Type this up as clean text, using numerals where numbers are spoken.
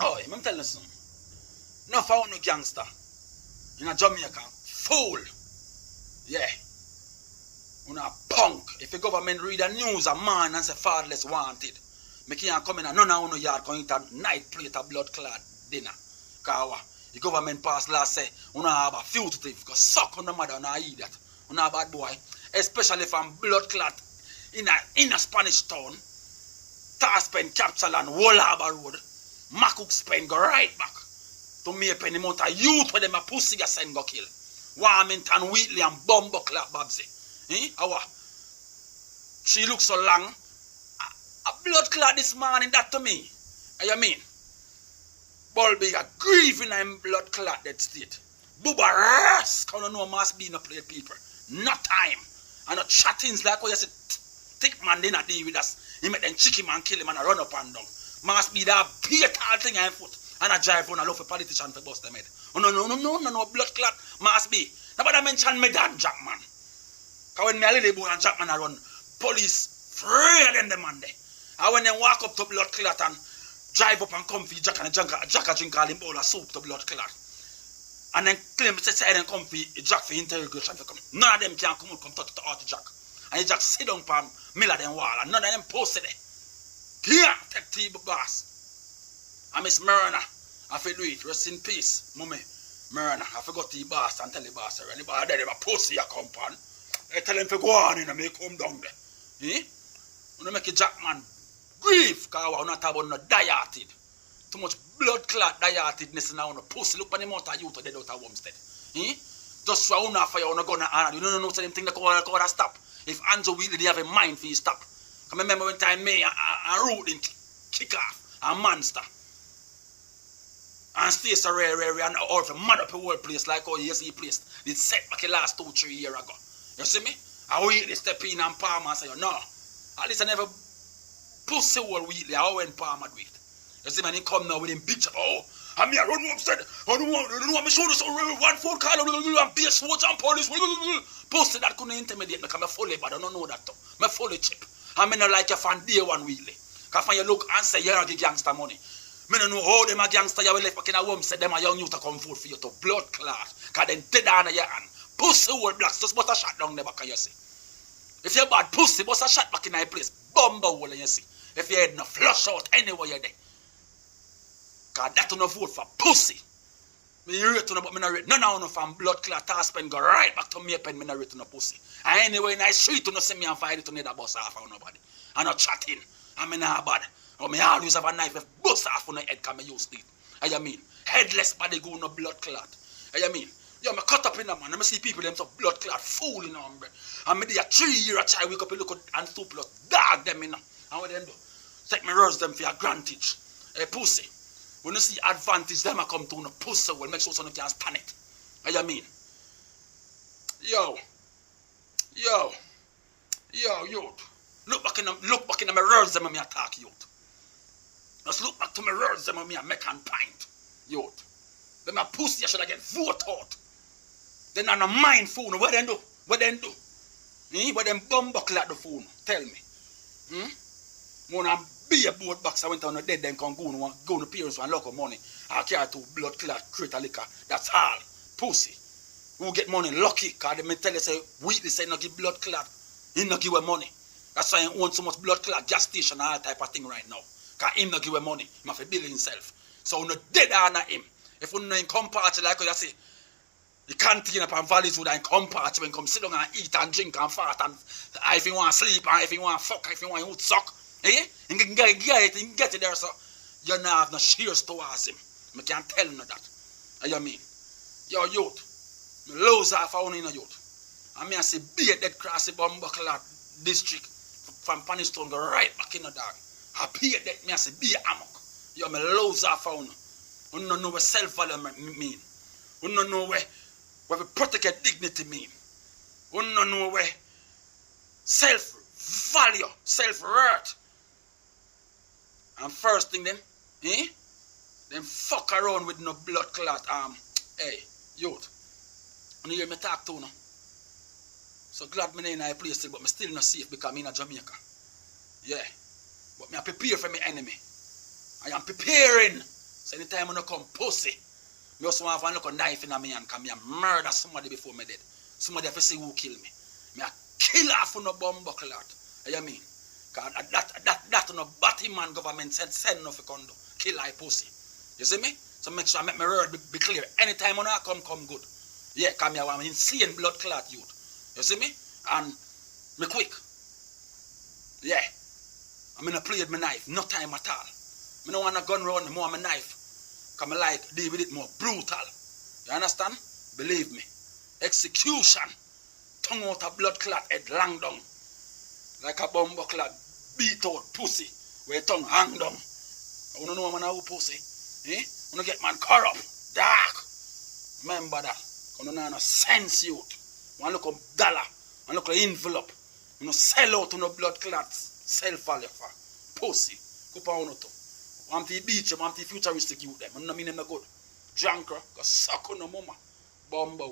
Oh, I'm telling you something. No found no gangster in a Jamaica. Fool. Yeah. Una punk. If the government read the news, a man and say fatherless wanted. Me can't come in and none of no yard can eat a night plate of blood clad dinner. Cause the government passed law say una have a fugitive because suck on the mother and eat that. Una bad boy. Especially from blood clot in a Spanish town. Tarspend Capsule and Wall Harbour Road. Makuk spend go right back to me a penny amount of youth where them a pussy a send go kill. Warmington, Wheatley and Bumbo Clap Babsy. Awa. She looks so long. A blood clot this morning, that to me. You mean? Bulby a grieving in blood clot that state. Booba rask. I don't know must be no play people. No time. And no chattings like what you say thick man they not deal with us. He make them chicken man kill him and I run up and down. Must be that beat all thing on foot. And I drive on a love for politician for bust them head. Oh no, blood clot must be. Nobody mention me Dan Jackman. Cause when me a little boy and Jackman I run, police free them the man there. And when they walk up to blood clot and drive up and come for Jack and Jack a drink all him bowl of soup to blood clot. And then claim say them come for Jack for interrogation for come. None of them can come touch the heart Jack. And Jack sit down pan middle of them wall and none of them posted there. Can't take tea boss. I miss Myrna. I feel do it. Rest in peace, mommy. Myrna. I forgot the boss and tell the boss. Anybody there, a pussy a come pan. I tell him to go on in and make come down there. When make a Jackman grief, because we're not about no die-hearted. Too much blood clot die-heartedness now on a pussy. Look at the amount of youth dead out of Homestead. Just for una fire on a gun and you don't know them thing that could stop. If Andrew Wheatley they have a mind for you stop. I remember when time me and Root kick off a monster. And stay so rare and all for mad up a whole place like how you see place. It set back the last 2-3 years ago. You see me? I Wheatley step in and Palmer and say, no. At least I never pussy whole Wheatley. I went Palmer do it. You see man, he come now with him bitch. Oh, I'm here run upstairs. I don't want me show this one phone call and be a sword and police. Pussy that couldn't intimidate me because I'm fully but I don't know that though. I'm fully cheap. I mean not like you fan day one Wheatley. Because when you look and say you're a gangster money. I don't know how them a gangster you will left back in a home say them a young youth to come forth for you to blood clot. Because then dead on your hand. Pussy old blacks just but a shot down the back of you see. If you're bad pussy, but a shot back in a place. Bumble hole you see. If your head no flush out anywhere you're there. Because that don't vote for pussy. Me rate on but me not rate none of from blood clot Tarspend go right back to me pen me not rate on pussy. And anyway in the street you no see me and fight it on the bus off or nobody. I'm not chatting. I mean not bad. Or me always have a knife if bust off on the head can me use it. I mean headless body go no blood clot. I mean yo me cut up in a man. I see people them so blood clot fool in them. And me there 3 years a child wake up and look and 2 plus dog them in. And what them do? Take me rose them for your grantage. Pussy. When you see advantage, them a come to no pussy will make sure someone can stand it. What you mean? Yo, youth. Look back in my words them and me attack youth. Just look back to my words them and me make and pint. Youth. Them a pussy you should get vote out. Then on a mind phone, what them do? What them do? What them bumbuckle at the phone? Tell me. When I be a boat box, I went on a dead then can go to parents and local money. I carry to blood clot, crate of liquor. That's all. Pussy. Who get money lucky, cause they tell you say Wheatley say no give blood clot. He no give money. That's why he own so much blood clot, gas station and all type of thing right now. Cause him no give money. He have to build himself. So no dead on him. If you no in come party like you say, you can't take up on valleys with and come party when come sit down and eat and drink and fart and if you want to sleep and if you want to fuck, if you want to suck. You can get it there, so you don't have no shears towards him. I can't tell you that. You mean? Yo, youth, me lose half a one in a youth. I mean, I say, be a dead cross the Bumbuckle district from Panistone, go right back in the dog. I pay that, me I say, be a amok. Yo, me lose half a one. You don't know what self-value mean. You don't know what protect your dignity mean. You don't know what self-value, self-worth. And first thing then, them fuck around with no blood clot. Hey, youth, you hear me talk to now? So glad me in a place still, but me still not safe because I'm in Jamaica. Yeah, but me I prepare for my enemy. I am preparing. So anytime when I come pussy, me also want to look a knife in my hand, come me murder somebody before me dead. Somebody have to see who kill me. Me a kill off on no bomb buckle out. You mean? Cause that no batty man government send no for condo. Kill I pussy. You see me? So make sure I make my word be clear. Anytime when I come good. Yeah, come here, I'm insane blood clot youth. You see me? And me quick. Yeah. I'm in a play with my knife. No time at all. I don't want a gun round me more my knife. Cause I like deal with it more brutal. You understand? Believe me. Execution. Tongue out a blood clot head long down. Like a bomb clot beat out pussy. Where tongue hang down. I don't know man who pussy. Eh? I don't get man corrupt. Dark. Remember that. I don't know no sense youth. One look up dollar. One look at envelope. You know sell out to no blood clots. Sell value for pussy. Go on to. Want to beat you, want to futuristic youth them. I don't mean them no good. Junker, go suck on no mama. Bomba